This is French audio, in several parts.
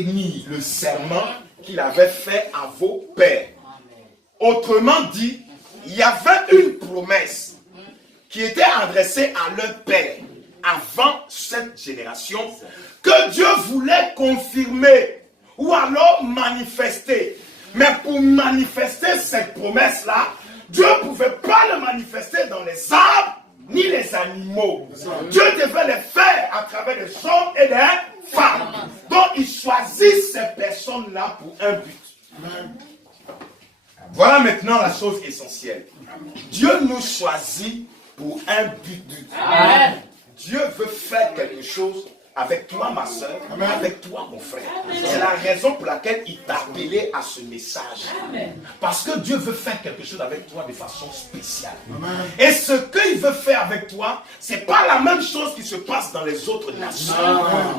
tenir le serment qu'il avait fait à vos pères. Autrement dit, il y avait une promesse qui était adressée à leur père avant cette génération que Dieu voulait confirmer ou alors manifester. Mais pour manifester cette promesse-là, Dieu ne pouvait pas le manifester dans les arbres ni les animaux. Dieu devait le faire à travers les hommes et les femmes. Donc il choisit ces personnes-là pour un but. Voilà maintenant la chose essentielle. Dieu nous choisit pour un but. Dieu veut faire quelque chose avec toi, ma soeur, avec toi, mon frère. C'est la raison pour laquelle il t'a appelé à ce message. Parce que Dieu veut faire quelque chose avec toi de façon spéciale. Et ce qu'il veut faire avec toi, ce n'est pas la même chose qui se passe dans les autres nations.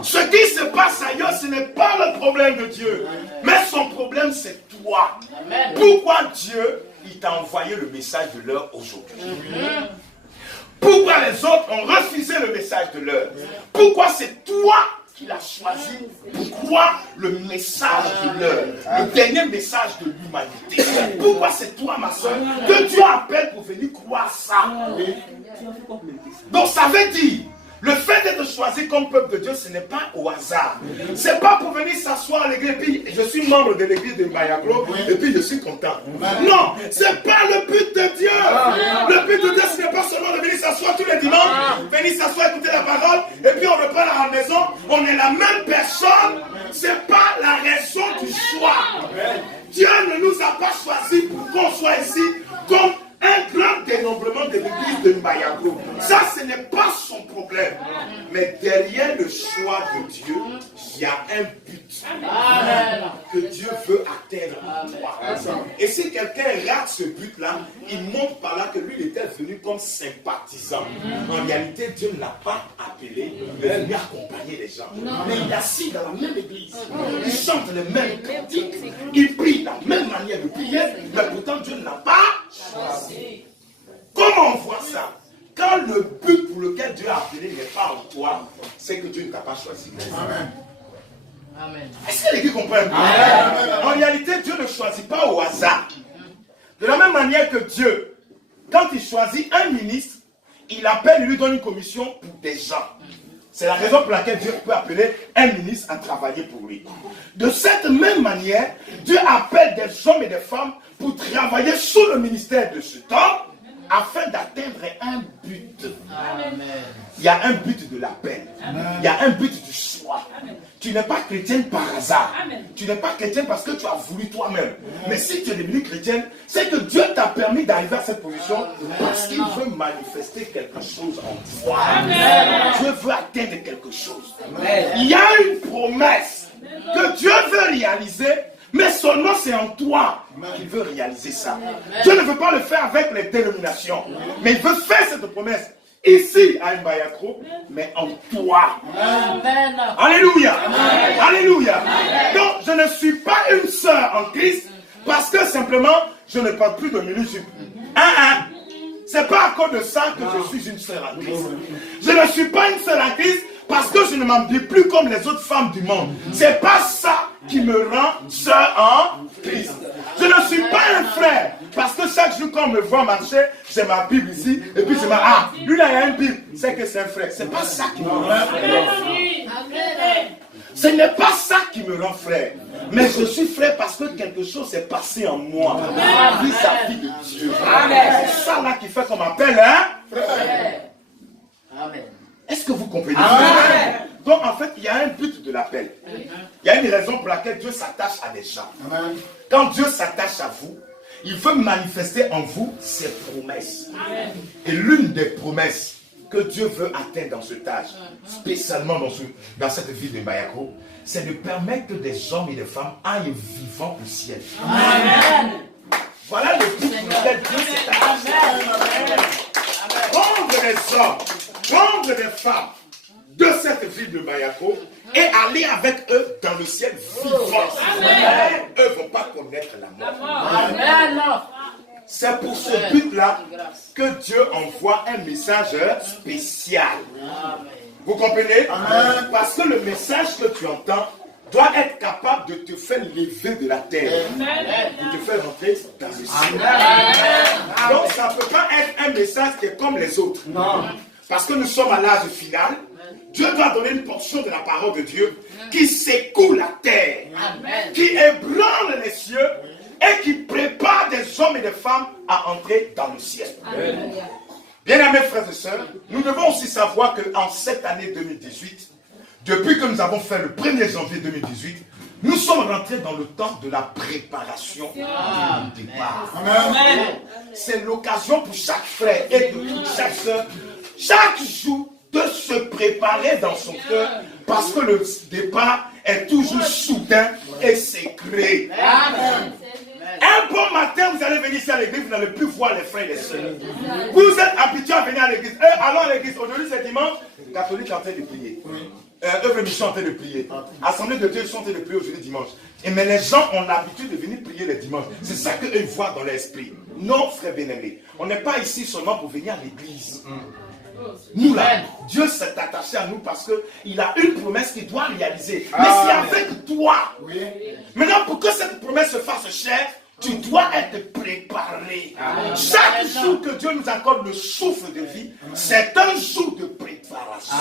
Ce qui se passe ailleurs, ce n'est pas le problème de Dieu. Mais son problème, c'est toi. Pourquoi Dieu, il t'a envoyé le message de l'heure aujourd'hui? Pourquoi les autres ont refusé le message de l'heure? Pourquoi c'est toi qui l'as choisi? Pourquoi le message de l'heure? Le dernier message de l'humanité. Pourquoi c'est toi, ma soeur, que Dieu appelle pour venir croire ça? Donc ça veut dire, le fait d'être choisi comme peuple de Dieu, ce n'est pas au hasard. Ce n'est pas pour venir s'asseoir à l'église et puis je suis membre de l'église de Mbayakro et puis je suis content. Non, ce n'est pas le but de Dieu. Le but de Dieu, ce n'est pas seulement de venir s'asseoir tous les dimanches, venir s'asseoir, écouter la parole et puis on reprend à la maison, on est la même personne. Ce n'est pas la raison du choix. Dieu ne nous a pas choisis pour qu'on soit ici comme un grand dénombrement de l'église de Mbayakro. Ça, ce n'est pas son problème. Mais derrière le choix de Dieu, il y a un but que Dieu veut atteindre pour toi. Et si quelqu'un rate ce but-là, il montre par là que lui, il était venu comme sympathisant. En réalité, Dieu ne l'a pas appelé, il est venu accompagner les gens. Mais il est assis dans la même église. Il chante les mêmes cantiques. Il prie de la même manière de prier, mais pourtant Dieu ne l'a pas choisi. Comment on voit ça? Quand le but pour lequel Dieu a appelé n'est pas en toi, c'est que Dieu ne t'a pas choisi. Amen. Est-ce que les gars comprennent? En réalité, Dieu ne choisit pas au hasard. De la même manière que Dieu, quand il choisit un ministre, il appelle, il lui donne une commission pour des gens. C'est la raison pour laquelle Dieu peut appeler un ministre à travailler pour lui. De cette même manière, Dieu appelle des hommes et des femmes pour travailler sous le ministère de cet homme afin d'atteindre un but. Amen. Il y a un but de l'appel. Il y a un but du choix. Tu n'es pas chrétienne par hasard. Tu n'es pas chrétienne parce que tu as voulu toi-même. Mais si tu es devenue chrétienne, c'est que Dieu t'a permis d'arriver à cette position parce qu'il veut manifester quelque chose en toi. Dieu veut atteindre quelque chose. Il y a une promesse que Dieu veut réaliser, mais seulement c'est en toi qu'il veut réaliser ça. Dieu ne veut pas le faire avec les dénominations, mais il veut faire cette promesse ici à Mbayakro, mais en toi. Amen. Alléluia. Amen. Alléluia. Amen. Donc je ne suis pas une sœur en Christ parce que simplement je ne porte plus de mini-jupe. C'est pas à cause de ça que je suis une sœur en Christ. Je ne suis pas une sœur en Christ parce que je ne m'habille plus comme les autres femmes du monde. C'est pas ça qui me rend sœur en Christ. Je ne suis pas un frère parce que chaque jour quand on me voit marcher, j'ai ma Bible ici et puis je me lui là il a une Bible, c'est que c'est un frère. C'est pas ça qui me rend frère. Ce n'est pas ça qui me rend frère. Mais je suis frère parce que quelque chose s'est passé en moi vis-à-vis de Dieu. C'est ça là qui fait qu'on m'appelle frère. Amen. Est-ce que vous comprenez? Amen. Donc en fait, il y a un but de l'appel. Il y a une raison pour laquelle Dieu s'attache à des gens. Amen. Quand Dieu s'attache à vous, il veut manifester en vous ses promesses. Amen. Et l'une des promesses que Dieu veut atteindre dans ce âge, spécialement dans cette ville de Mbayakro, c'est de permettre que des hommes et des femmes aillent vivants au ciel. Amen. Voilà le but pour lequel Dieu s'est attaché. Prendre les hommes, prendre les femmes de cette ville de Mbayakro et aller avec eux dans le ciel vivant. Eux ne vont pas connaître la mort. Amen. C'est pour ce but-là que Dieu envoie un message spécial. Vous comprenez? Amen. Parce que le message que tu entends doit être capable de te faire lever de la terre pour te faire rentrer dans le ciel. Donc ça ne peut pas être un message qui est comme les autres. Non. Parce que nous sommes à l'âge final. Dieu doit donner une portion de la parole de Dieu qui secoue la terre, qui ébranle les cieux et qui prépare des hommes et des femmes à entrer dans le ciel. Bien-aimés frères et sœurs, nous devons aussi savoir qu'en cette année 2018, depuis que nous avons fait le 1er janvier 2018, nous sommes rentrés dans le temps de la préparation du départ. C'est l'occasion pour chaque frère et pour chaque sœur, chaque jour, de se préparer dans son cœur, parce que le départ est toujours soudain et secret. Un bon matin, vous allez venir ici à l'église, vous n'allez plus voir les frères et les sœurs. Vous êtes habitués à venir à l'église. Allons à l'église. Aujourd'hui, c'est dimanche. Les catholiques sont en train de prier. Œuvre Mission en train de prier. Assemblée de Dieu sont en train de prier aujourd'hui dimanche. Mais les gens ont l'habitude de venir prier les dimanches. C'est ça qu'eux voient dans l'esprit. Non, frères bien-aimés. On n'est pas ici seulement pour venir à l'église. Nous là, Dieu s'est attaché à nous parce qu'il a une promesse qu'il doit réaliser. Mais c'est avec toi. Maintenant, pour que cette promesse se fasse chair, tu dois être préparé. Chaque jour que Dieu nous accorde le souffle de vie, c'est un jour de préparation.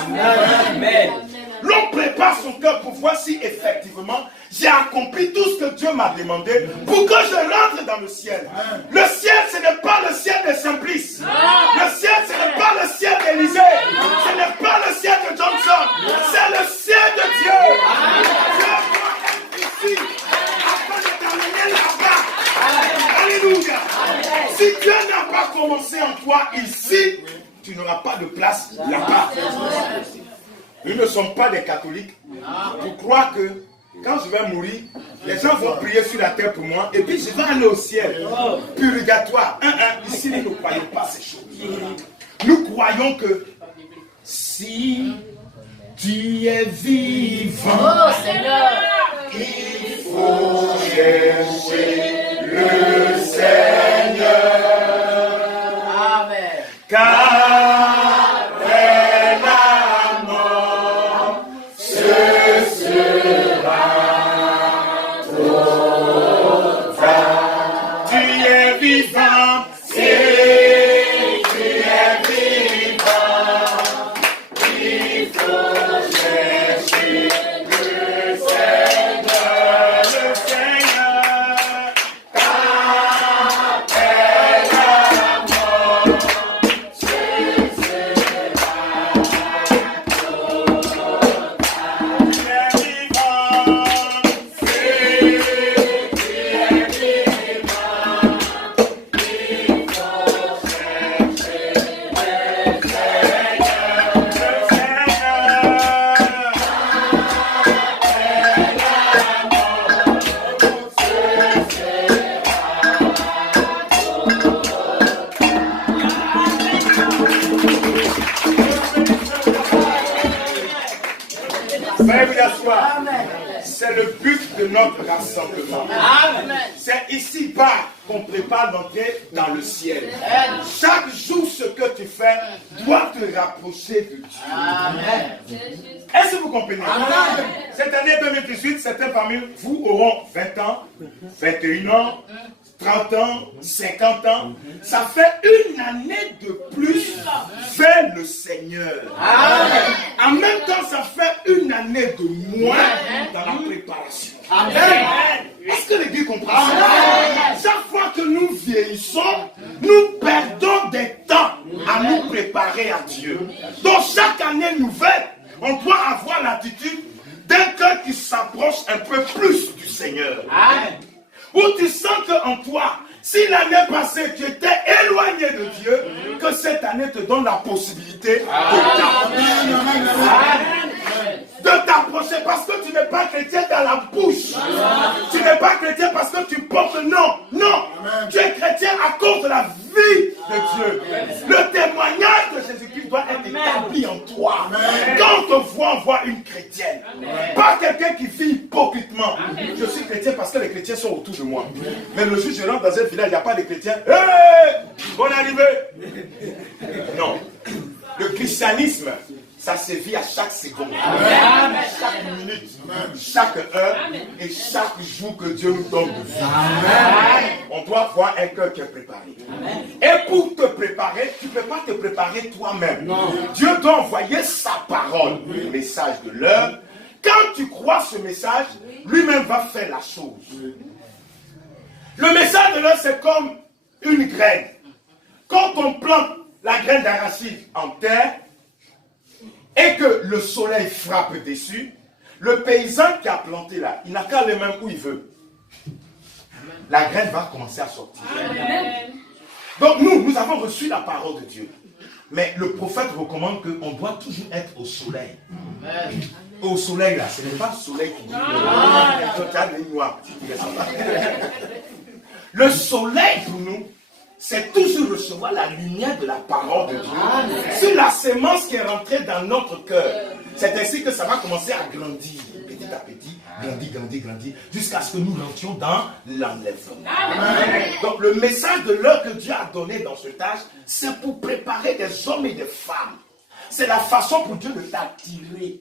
L'on prépare son cœur pour voir si effectivement j'ai accompli tout ce que Dieu m'a demandé pour que je rentre dans le ciel. Le ciel, ce n'est pas le ciel des simplices. Le ciel, ce n'est pas le ciel d'Élysée. Ce n'est pas le ciel de Johnson. C'est le ciel de Dieu. Dieu doit être ici afin de t'amener là-bas. Alléluia. Si Dieu n'a pas commencé en toi ici, tu n'auras pas de place là-bas. Nous ne sommes pas des catholiques pour croire que quand je vais mourir, les gens vont prier sur la terre pour moi et puis je vais aller au ciel. Purgatoire. Ici, nous ne croyons pas ces choses. Nous croyons que si tu es vivant, il faut chercher le Seigneur. Amen. Car après la mort, ce sera trop tard. Tu es vivant, si tu es vivant, il faut chercher le Seigneur, après la mort, ce sera trop tard. Tu es vivant, si tu es vivant, il faut chercher le c'est le but de notre rassemblement. C'est ici-bas qu'on prépare l'entrée dans le ciel. Chaque jour, ce que tu fais doit te rapprocher de Dieu. Est-ce que vous comprenez? Cette année 2018, certains parmi vous auront 20 ans, 21 ans, 30 ans, 50 ans. Ça fait une année de plus vers le Seigneur. En même temps, ça fait une année de moins dans la préparation. Est-ce que l'Église comprend ça? Chaque fois que nous vieillissons, nous perdons des temps à nous préparer à Dieu. Donc chaque année nouvelle, on doit avoir l'attitude d'un cœur qui s'approche un peu plus du Seigneur. Où tu sens qu'en toi, si l'année passée tu étais éloigné de Dieu, que cette année te donne la possibilité de t'approcher parce que tu n'es pas chrétien dans la bouche. Tu n'es pas chrétien parce que tu portes le nom. Non, tu es chrétien à cause de la vie de Dieu. Le témoignage de Jésus-Christ doit être établi en toi. Quand on voit une chrétienne, pas quelqu'un qui vit hypocritement. Je suis chrétien parce que les chrétiens sont autour de moi. Mais le jour où je rentre dans un village, il n'y a pas de chrétiens. Hey, bonne arrivée. Non. Le christianisme, ça sévit à chaque seconde, chaque minute, chaque heure et chaque jour que Dieu nous donne de vie. On doit avoir un cœur qui est préparé. Et pour te préparer, tu ne peux pas te préparer toi-même. Dieu doit envoyer sa parole, le message de l'heure. Quand tu crois ce message, lui-même va faire la chose. Le message de l'heure, c'est comme une graine. Quand on plante la graine d'arachide en terre et que le soleil frappe dessus, le paysan qui a planté là, il n'a qu'à aller même où il veut. La graine va commencer à sortir. Amen. Donc nous avons reçu la parole de Dieu. Mais le prophète recommande qu'on doit toujours être au soleil. Amen. Au soleil là, ce n'est pas le soleil qui dit le soleil pour nous, c'est toujours recevoir la lumière de la parole de Dieu. C'est la sémence qui est rentrée dans notre cœur. C'est ainsi que ça va commencer à grandir, petit à petit, grandir, jusqu'à ce que nous rentrions dans l'enlèvement. Donc le message de l'heure que Dieu a donné dans ce tâche, c'est pour préparer des hommes et des femmes. C'est la façon pour Dieu de t'attirer,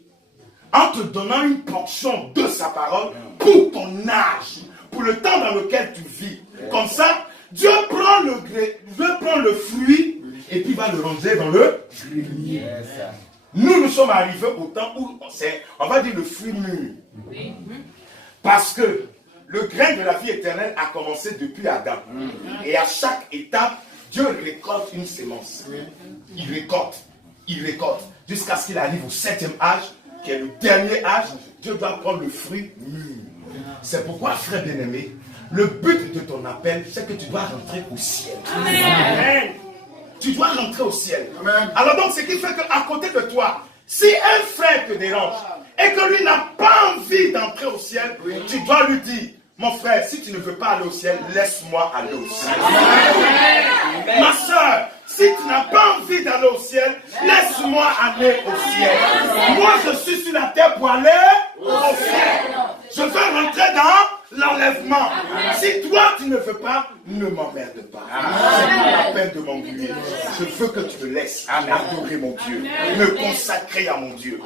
en te donnant une portion de sa parole pour ton âge, pour le temps dans lequel tu vis. Comme ça, Dieu prend le fruit et puis va le ranger dans le grenier. Nous sommes arrivés au temps où on va dire le fruit mûr. Parce que le grain de la vie éternelle a commencé depuis Adam. Et à chaque étape, Dieu récolte une sémence. Il récolte, jusqu'à ce qu'il arrive au 7e âge, qui est le dernier âge. Dieu doit prendre le fruit mûr. C'est pourquoi, frère bien-aimé, le but de ton appel, c'est que tu dois rentrer au ciel. Amen. Tu dois rentrer au ciel. Amen. Alors donc, ce qui fait qu'à côté de toi, si un frère te dérange et que lui n'a pas envie d'entrer au ciel, tu dois lui dire, mon frère, si tu ne veux pas aller au ciel, laisse-moi aller au ciel. Amen. Ma soeur, si tu n'as pas envie d'aller au ciel, laisse-moi aller au ciel. Moi, je suis sur la terre pour aller au ciel. Je veux rentrer dans l'enlèvement. Si toi, tu ne veux pas, ne m'emmerde pas. C'est pas la peine de m'engueuler. Je veux que tu me laisses adorer mon Dieu, me consacrer à mon Dieu.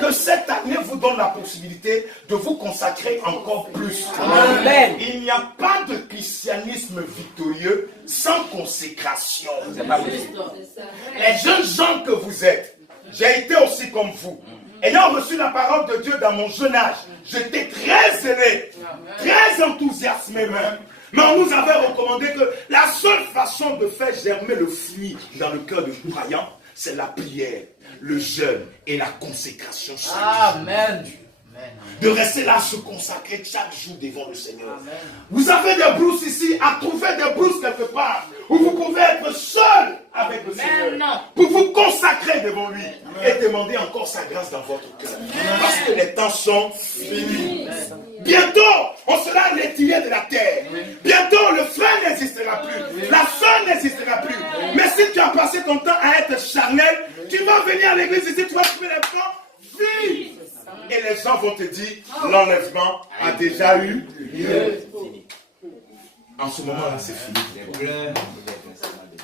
Que cette année vous donne la possibilité de vous consacrer encore plus. Amen. Il n'y a pas de christianisme victorieux sans consécration. Les jeunes gens que vous êtes, j'ai été aussi comme vous. Ayant reçu la parole de Dieu dans mon jeune âge, j'étais très zélé, très enthousiasmé même. Mais on nous avait recommandé que la seule façon de faire germer le fruit dans le cœur du croyant, c'est la prière, le jeûne et la consécration. Amen. De rester là, se consacrer chaque jour devant le Seigneur. Amen. Vous avez des brousses ici, à trouver des brousses quelque part, où vous pouvez être seul avec le Seigneur, pour vous consacrer devant lui. Amen. Et demander encore sa grâce dans votre cœur. Parce que les temps sont finis. Bientôt, on sera retiré de la terre. Bientôt, le frère n'existera plus. La soeur n'existera plus. Mais si tu as passé ton temps à être charnel, tu vas venir à l'église ici, tu vas trouver les gens, vive. Et les gens vont te dire, l'enlèvement a déjà eu lieu. En ce moment-là, c'est fini.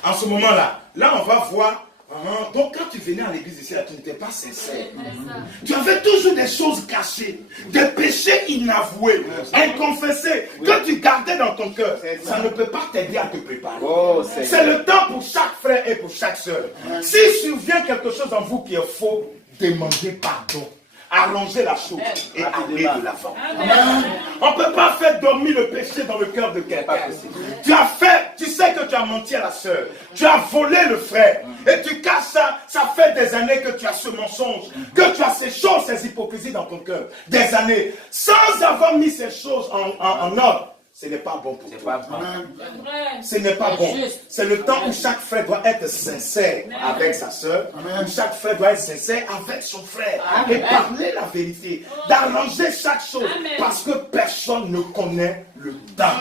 En ce moment-là, là on va voir. Donc quand tu venais à l'église ici, tu n'étais pas sincère. Tu avais toujours des choses cachées, des péchés inavoués, inconfessés, que tu gardais dans ton cœur. Ça ne peut pas t'aider à te préparer. C'est le temps pour chaque frère et pour chaque soeur. S'il survient quelque chose en vous qui est faux, demandez pardon. Arranger la chose et aller de l'avant. On ne peut pas faire dormir le péché dans le cœur de quelqu'un. Tu sais que tu as menti à la sœur, tu as volé le frère, et tu caches ça, ça fait des années que tu as ce mensonge, que tu as ces choses, ces hypocrisies dans ton cœur, des années, sans avoir mis ces choses en ordre. Ce n'est pas bon pour toi. Ce n'est pas bon. C'est le temps où chaque frère doit être sincère avec sa soeur, où chaque frère doit être sincère avec son frère, et parler la vérité, d'arranger chaque chose, parce que personne ne connaît le temps.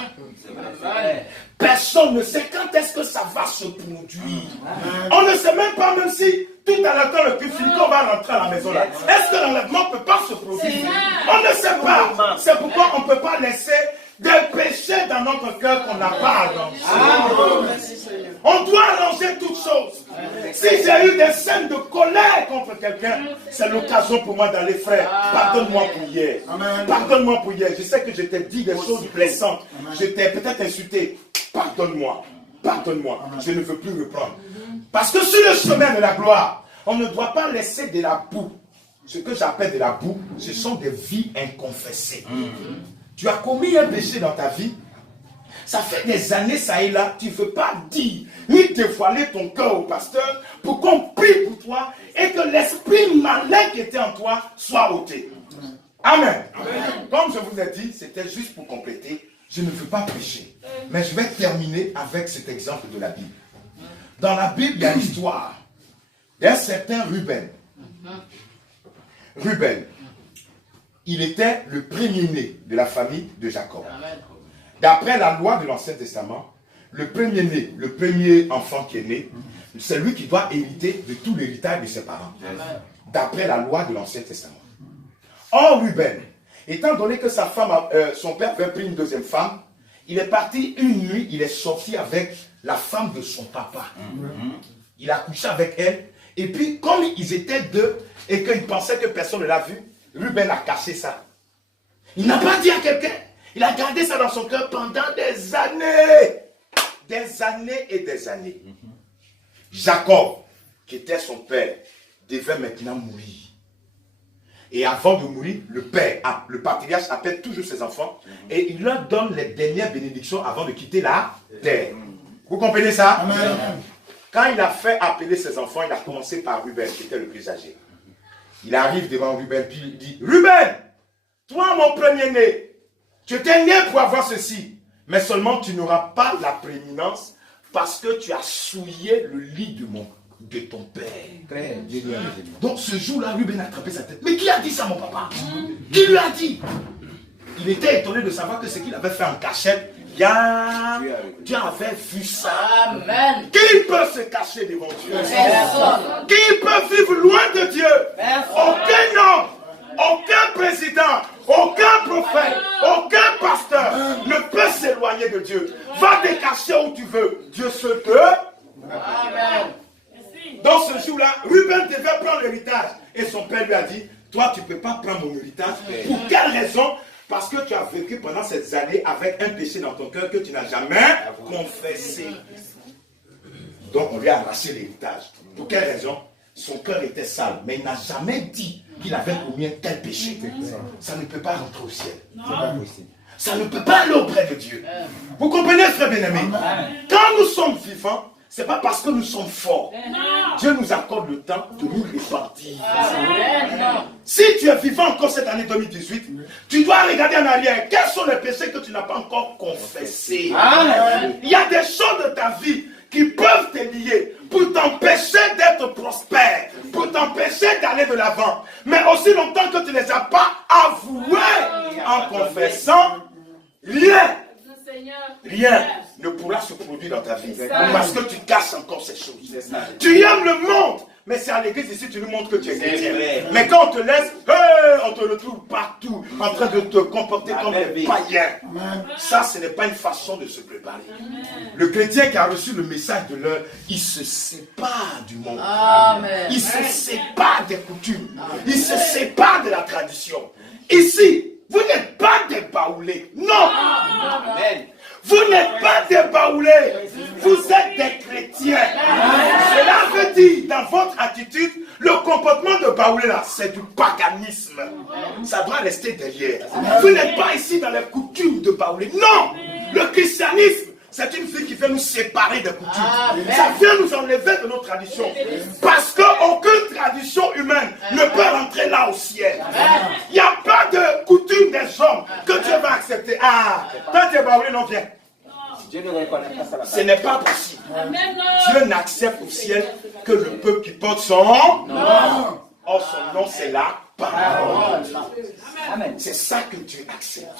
Personne ne sait quand est-ce que ça va se produire. On ne sait même pas, même si tout à l'heure, quand le culte finit, qu'on va rentrer à la maison là. Est-ce que l'enlèvement ne peut pas se produire? On ne sait pas. C'est pourquoi on ne peut pas laisser des péchés péché dans notre cœur qu'on n'a pas arrangé. On doit arranger toutes choses. Si j'ai eu des scènes de colère contre quelqu'un, c'est l'occasion pour moi d'aller, frère, pardonne-moi pour hier. Pardonne-moi pour hier. Je sais que je t'ai dit des choses blessantes. Je t'ai peut-être insulté. Pardonne-moi. Pardonne-moi. Je ne veux plus reprendre. Parce que sur le chemin de la gloire, on ne doit pas laisser de la boue. Ce que j'appelle de la boue, ce sont des vies inconfessées. Tu as commis un péché dans ta vie. Ça fait des années, ça et là, tu ne veux pas dire, ni dévoiler ton cœur au pasteur pour qu'on prie pour toi et que l'esprit malin qui était en toi soit ôté. Amen. Comme je vous ai dit, c'était juste pour compléter. Je ne veux pas prêcher. Mais je vais terminer avec cet exemple de la Bible. Dans la Bible, il y a l'histoire d'un certain Ruben. Ruben, il était le premier-né de la famille de Jacob. D'après la loi de l'Ancien Testament, le premier-né, le premier enfant qui est né, c'est lui qui doit hériter de tout l'héritage de ses parents. D'après la loi de l'Ancien Testament. Or, Ruben, étant donné que sa femme, son père avait pris une deuxième femme, il est parti une nuit, il est sorti avec la femme de son papa. Il a couché avec elle. Et puis, comme ils étaient deux et qu'il pensait que personne ne l'a vu, Ruben a caché ça. Il n'a pas dit à quelqu'un. Il a gardé ça dans son cœur pendant des années. Des années et des années. Jacob, qui était son père, devait maintenant mourir. Et avant de mourir, le père, le patriarche appelle toujours ses enfants et il leur donne les dernières bénédictions avant de quitter la terre. Vous comprenez ça? Amen. Quand il a fait appeler ses enfants, il a commencé par Ruben, qui était le plus âgé. Il arrive devant Ruben, puis il dit, Ruben, toi mon premier-né, tu étais né pour avoir ceci, mais seulement tu n'auras pas la prééminence parce que tu as souillé le lit de ton père. Donc ce jour-là, Ruben a attrapé sa tête. Mais qui a dit ça, mon papa? Qui lui a dit? Il était étonné de savoir que ce qu'il avait fait en cachette, Dieu avait vu ça. Amen. Qui peut se cacher devant Dieu? Qui peut vivre loin de Dieu? Aucun homme, aucun président, aucun prophète, aucun pasteur ne peut s'éloigner de Dieu. Va te cacher où tu veux. Dieu seul peut. Amen. Dans ce jour-là, Ruben devait prendre l'héritage. Et son père lui a dit, toi tu ne peux pas prendre mon héritage. Pour quelle raison? Parce que tu as vécu pendant ces années avec un péché dans ton cœur que tu n'as jamais confessé. Donc on lui a arraché l'héritage. Pour quelle raison? Son cœur était sale. Mais il n'a jamais dit qu'il avait commis un tel péché. Ça ne peut pas rentrer au ciel. Ça ne peut pas aller auprès de Dieu. Vous comprenez, frère bien-aimé? Quand nous sommes vivants, ce n'est pas parce que nous sommes forts. Dieu nous accorde le temps de nous répartir. Si tu es vivant encore cette année 2018, tu dois regarder en arrière. Quels sont les péchés que tu n'as pas encore confessés? Il y a des choses de ta vie qui peuvent te lier pour t'empêcher d'être prospère, pour t'empêcher d'aller de l'avant. Mais aussi longtemps que tu ne les as pas avoués en confessant, rien ne pourra se produire dans ta vie. Parce que tu caches encore ces choses. Tu aimes le monde. Mais c'est à l'église ici, tu nous montres que tu es chrétien. Mais quand on te laisse, on te retrouve partout en train de te comporter comme un païen. Ça, ce n'est pas une façon de se préparer. Le chrétien qui a reçu le message de l'heure, il se sépare du monde. Il se sépare des coutumes. Il se sépare de la tradition. Ici, vous n'êtes pas des baoulés. Non. Vous n'êtes pas des baoulés. Vous êtes des chrétiens. Cela veut dire, dans votre attitude, le comportement de baoulé là, c'est du paganisme. Ça doit rester derrière. Vous n'êtes pas ici dans les coutumes de baoulé. Non. Le christianisme, c'est une vie qui vient nous séparer des coutumes. Ça vient nous enlever de nos traditions. Parce qu'aucune tradition humaine ne peut rentrer là au ciel. Il n'y a pas de coutume des hommes que Dieu va accepter. Quand tu es baoulé, non, viens. Dieu ne reconnaît pas ça. Ce n'est pas possible. Dieu n'accepte au ciel que le peuple qui porte son nom. Or, son nom, c'est la parole. C'est ça que Dieu accepte.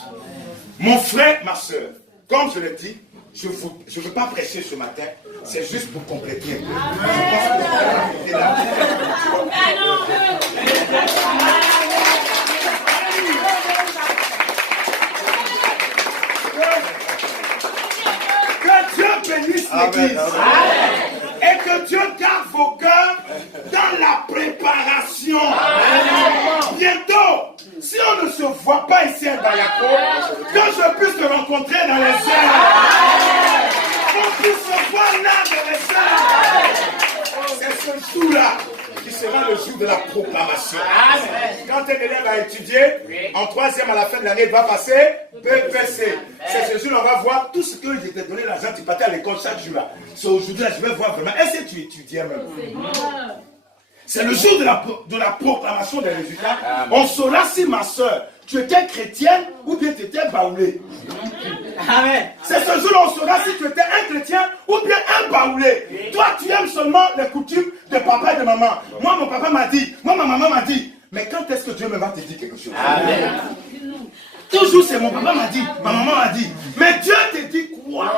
Mon frère, ma soeur, comme je l'ai dit, je ne veux pas prêcher ce matin, c'est juste pour compléter un peu. Je pense que bénisse l'église. Et que Dieu garde vos cœurs dans la préparation. Bientôt, si on ne se voit pas ici à Bayako, que je puisse te rencontrer dans les airs. Qu'on puisse se voir là dans les airs. C'est ce jour-là qui sera le jour de la proclamation. Quand un élève a étudié, en troisième à la fin de l'année, il va passer BPC. C'est ce jour-là, on va voir tout ce que je t'ai donné l'argent, tu partais à l'école chaque jour. C'est aujourd'hui-là, je vais voir vraiment. Est-ce que tu étudiais même? C'est le jour de la proclamation des résultats. On saura si ma soeur, tu étais chrétienne ou bien tu étais baoulé. C'est ce jour-là on saura si tu étais un chrétien ou bien un baoulé. Toi, tu aimes seulement les coutumes de papa et de maman. Moi, mon papa m'a dit, moi, ma maman m'a dit. Mais quand est-ce que Dieu me va te dire quelque chose? Toujours c'est mon papa m'a dit, ma maman m'a dit. Mais Dieu te dit quoi?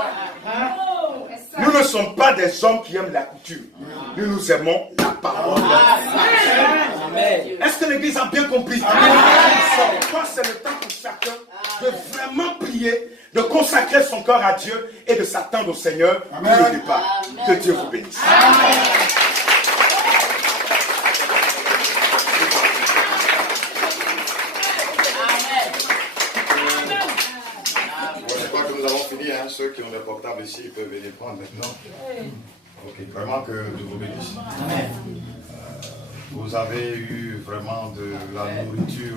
Nous ne sommes pas des hommes qui aiment la coutume. Nous aimons la parole. Est-ce que l'église a bien compris? Pourquoi c'est le temps pour chacun de vraiment prier, de consacrer son cœur à Dieu et de s'attendre au Seigneur pour le départ. Que Dieu vous bénisse. Hein, ceux qui ont des portables ici, ils peuvent venir prendre maintenant. Ok, vraiment que Dieu vous bénisse. Vous avez eu vraiment de la nourriture,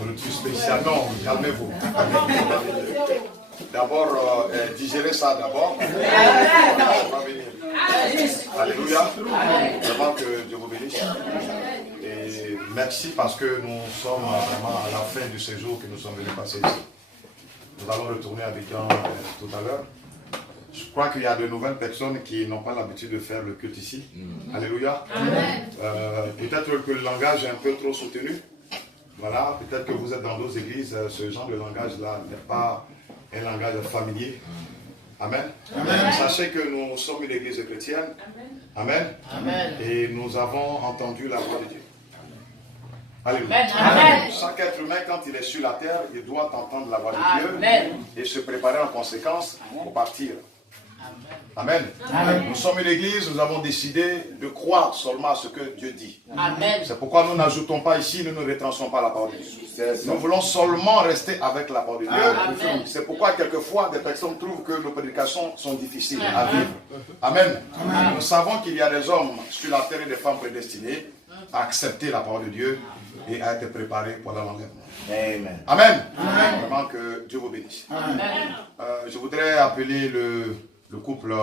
nourriture spéciale. Non, calmez-vous. D'abord, digérez ça d'abord. Alléluia. Vraiment que Dieu vous bénisse. Et merci parce que nous sommes vraiment à la fin du séjour que nous sommes venus passer ici. Nous allons retourner à Abidjan tout à l'heure. Je crois qu'il y a de nouvelles personnes qui n'ont pas l'habitude de faire le culte ici. Alléluia. Peut-être que le langage est un peu trop soutenu. Voilà, peut-être que vous êtes dans d'autres églises, ce genre de langage-là n'est pas un langage familier. Amen. Amen. Sachez que nous sommes une église chrétienne. Amen. Amen. Et nous avons entendu la voix de Dieu. Alléluia. Amen. Chaque être humain, quand il est sur la terre, il doit entendre la voix de Dieu. Amen. Et se préparer en conséquence pour partir. Amen. Amen. Nous sommes une église, nous avons décidé de croire seulement à ce que Dieu dit. Amen. C'est pourquoi nous n'ajoutons pas ici, nous ne retranchons pas la parole de Dieu. Nous voulons seulement rester avec la parole de Dieu. C'est pourquoi quelquefois des personnes trouvent que nos prédications sont difficiles à vivre. Amen. Amen. Nous savons qu'il y a des hommes sur la terre et des femmes prédestinés à accepter la parole de Dieu et à être préparés pour l'enlèvement. Amen. Amen. Amen. Vraiment que Dieu vous bénisse. Amen. Je voudrais appeler le couple